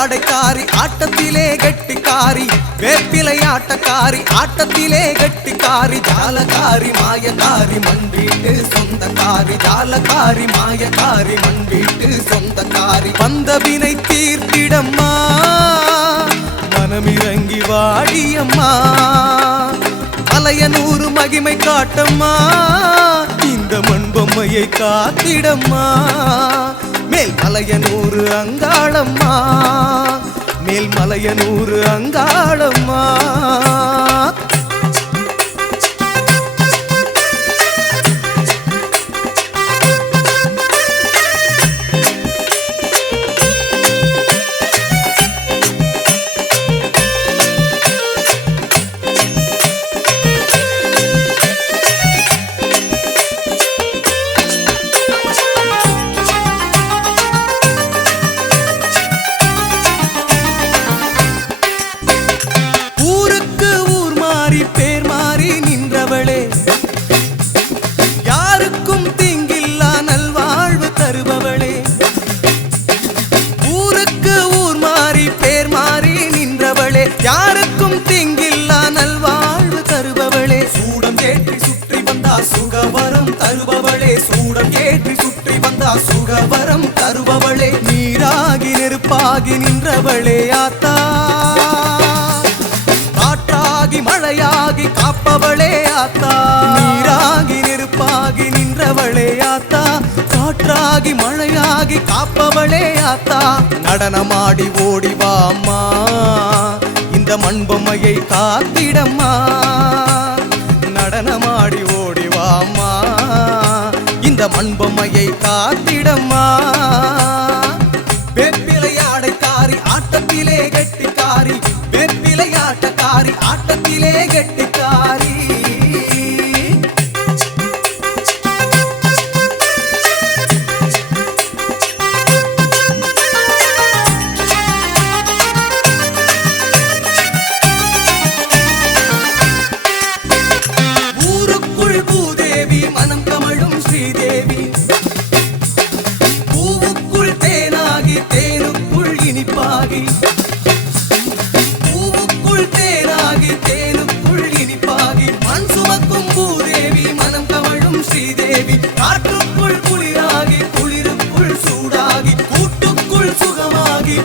ஆடைக்காரி ஆட்டத்திலே கட்டிக்காரி வேப்பிலை ஆட்டக்காரி ஆட்டத்திலே கட்டிக்காரி ஜாலக்காரி மாயக்காரி மண் வீட்டு சொந்தக்காரி ஜாலக்காரி மாயக்காரி மண் வீட்டு சொந்தக்காரி. வந்த வினை தீர்த்திடம்மா மனமிறங்கி வாடியம்மா மலையனூறு மகிமை காட்டம்மா இந்த மண்பொம்மையை காத்திடம்மா மேல் மலையனூறு அங்காளம்மா. மேல் மலையனூறு அங்காளம்மா. தருபவளே நீராகி நெருப்பாகி நின்றவளே ஆத்தா. காற்றாகி மழையாகி காப்பவளே ஆத்தா. நீராகி நெருப்பாகி நின்றவளே ஆத்தா. காற்றாகி மழையாகி காப்பவளே ஆத்தா. நடனமாடி ஓடி அம்மா. இந்த மண்பொம்மையை காத்திடம்மா. நடனமாடி ஓடி இந்த மண்பொம்மையை காத்திடம்மா. ஆட்டத்திலே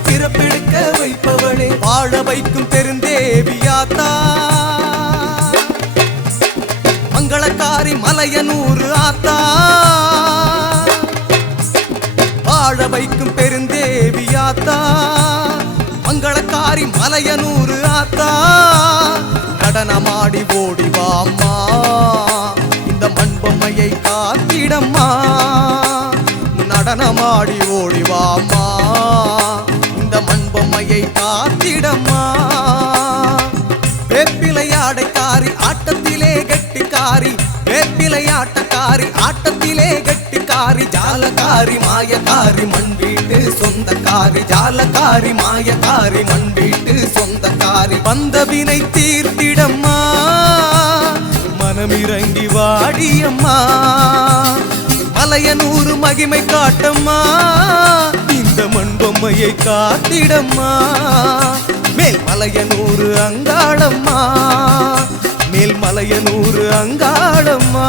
பிறப்பெடுக்க வைப்பவளே வாழ வைக்கும் பெருந்தேவியாத்தா மங்களக்காரி மலையனூறு ஆத்தா. வாழ வைக்கும் பெருந்தே மங்களக்காரி மலையனூறு ஆத்தா. நடனமாடி ஓடி வா இந்த மண்பொம்மையை காத்திடம்மா. நடனமாடி ஓடி வா இந்த மண்பொம்மையை காத்திடம்மா. வேப்பிலையாடைக்காரி ஆட்டத்திலே கெட்டிக்காரி. வேப்பிலையாட்டக்காரி ஆட்டத்திலே கெட்டிக்காரி. ஜாலக்காரி மாயக்காரி மண் சொந்தக்காரி ஜாலக்காரி மாயக்காரி மண் வீட்டு சொந்தக்காரி. வந்த வினை தீர்த்திடம்மா மனமிறங்கி வாடியம்மா. மலையனூறு மகிமை காட்டம்மா இந்த மண் பொம்மையை காத்திடம்மா. மேல் மலையனூறு அங்காளம்மா மேல் மலையனூறு அங்காளம்மா.